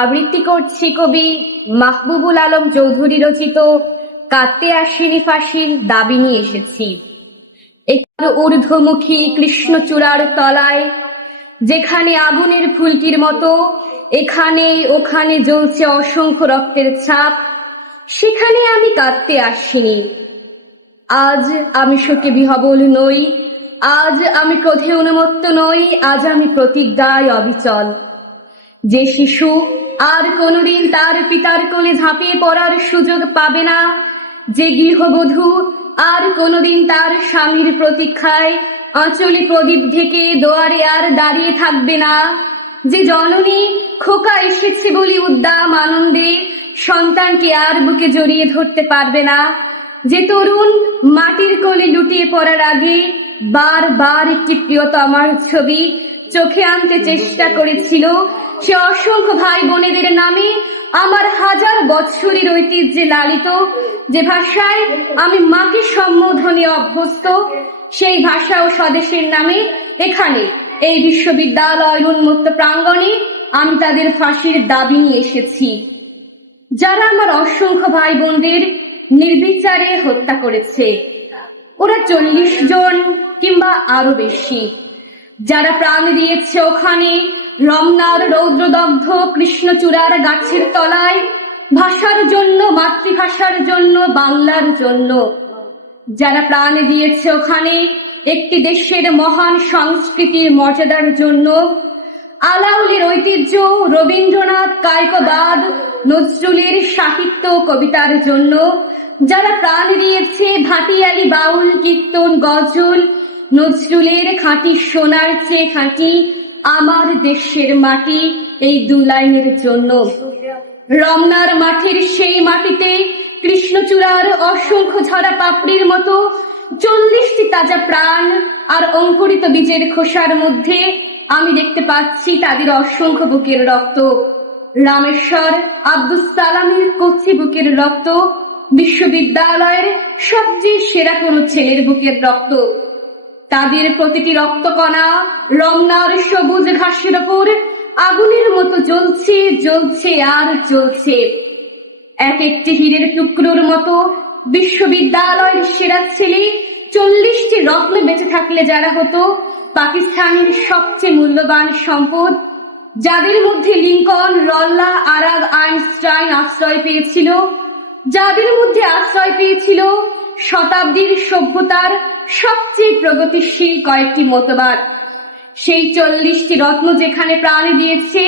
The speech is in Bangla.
আবৃত্তি করছি কবি মাহবুবুল আলম চৌধুরী রচিত কাঁদতে আসিনি ফাঁসির দাবি নিয়ে এসেছি। একটু ঊর্ধ্বমুখী কৃষ্ণচূড়ার তলায়, যেখানে আগুনের ফুলকির মতো এখানে ওখানে জ্বলছে অসংখ্য রক্তের ছাপ, সেখানে আমি কাঁদতে আসিনি। আজ আমি শোকে বিহবল নই, আজ আমি ক্রোধে উন্মত্ত নই, আজ আমি প্রতিজ্ঞায় অবিচল। যে শিশু আর কোনোদিন তার পিতার কোলে ঝাঁপিয়ে পড়ার সুযোগ পাবে না, যে গৃহবধূ আর কোনোদিন তার স্বামীর প্রতীক্ষায় আঁচলে প্রদীপ ঢেকে দোয়ারে আর দাঁড়িয়ে থাকবে না, যে জননী খোকা এসেছে বলে উদ্দাম আনন্দে সন্তানকে আর বুকে জড়িয়ে ধরতে পারবে না, যে তরুণ মাটির কোলে লুটিয়ে পড়ার আগে বারবার একটি প্রিয়তমার ছবি চোখে আনতে চেষ্টা করেছিল, সে অসংখ্য ভাই বোনেদের নামে আমার হাজার বৎসরের ঐতিহ্যে লালিত যে ভাষায় আমি মাকে সম্বোধনে অভ্যস্ত, সেই ভাষা ও স্বদেশের নামে এখানে এই বিশ্ববিদ্যালয় উন্মুক্ত প্রাঙ্গণে আমি তাদের ফাঁসির দাবি নিয়ে এসেছি, যারা আমার অসংখ্য ভাই বোনদের নির্বিচারে হত্যা করেছে। ওরা 40 জন কিংবা আরো বেশি, যারা প্রাণ দিয়েছে ওখানে রমনার রৌদ্রদগ্ধ কৃষ্ণচূড়ার গাছের তলায়, ভাষার জন্য, মাতৃভাষার জন্য, বাংলার জন্য, যারা প্রাণ দিয়েছে ওখানে একটি দেশের মহান সংস্কৃতির মর্যাদার জন্য, আলাউলের ঐতিহ্য, রবীন্দ্রনাথ কায়কবাদ, নজরুলের সাহিত্য কবিতার জন্য, যারা প্রাণ দিয়েছে ভাটিয়ালি বাউল কীর্তন গজল, নজরুলের খাঁটি সোনার চেয়ে খাঁটি আমার দেশের মাটি এই 2 লাইনের জন্য। রমনার মাঠের সেই মাটিতে কৃষ্ণচূড়ার অসংখ্য ঝরা পাপড়ির মতো 40টি তাজা প্রাণ আর অঙ্কুরিত বীজের খোসার মধ্যে আমি দেখতে পাচ্ছি তাদের অসংখ্য বুকের রক্ত। রামেশ্বর আব্দুস সালামের কচি বুকের রক্ত, বিশ্ববিদ্যালয়ের সবচেয়ে সেরা কোনো ছেলের বুকের রক্ত। তাদের প্রতিটি রক্তকণা রমনার সবুজ ঘাসের ওপর আগুনের মতো জ্বলছে, জ্বলছে আর জ্বলছে। এক একটি হীরের টুকরোর মতো বিশ্ববিদ্যালয়ের সেরা ছেলে 40টি রত্ন বেঁচে থাকলে যারা হতো পাকিস্তানের সবচেয়ে মূল্যবান সম্পদ, যাদের মধ্যে লিঙ্কন, রল্লা, আরাগ, আইনস্টাইন আশ্রয় পেয়েছিল, যাদের মধ্যে আশ্রয় পেয়েছিল শতাব্দীর সভ্যতার সবচেয়ে প্রগতিশীল কয়েকটি মতবাদ। সেই 40টি রত্ন যেখানে প্রাণ দিয়েছে